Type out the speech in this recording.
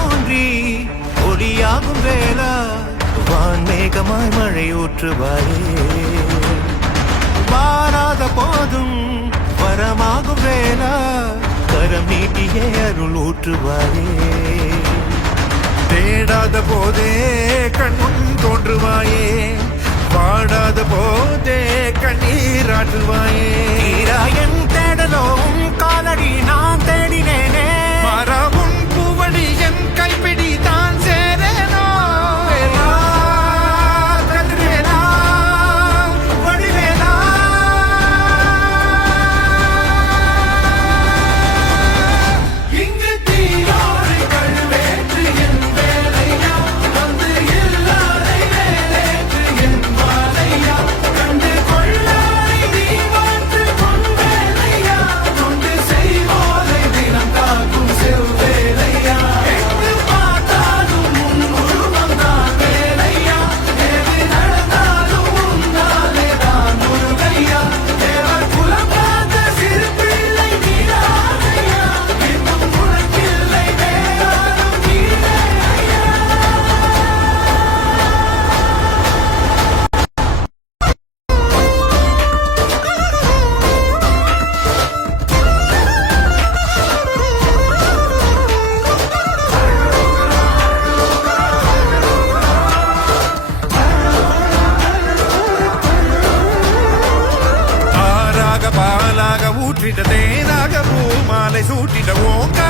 தோன்றி ஒளியாகும் வேளா வான்மேகமாய் மழை ஊற்றுவாயே. வாராத போதும் வரமாகும் வேளா கரம் நீட்டியே அருள் ஊற்றுவாயே. தேடாத போதே கண்முன் தோன்றுவாயே. பாடாத போதே கண்ணீராற்றுவாயே என் தேடலோ காலடி நான் தேடி மாற்றிட தேனாக பூ மாலை சூட்டிட ஓங்கா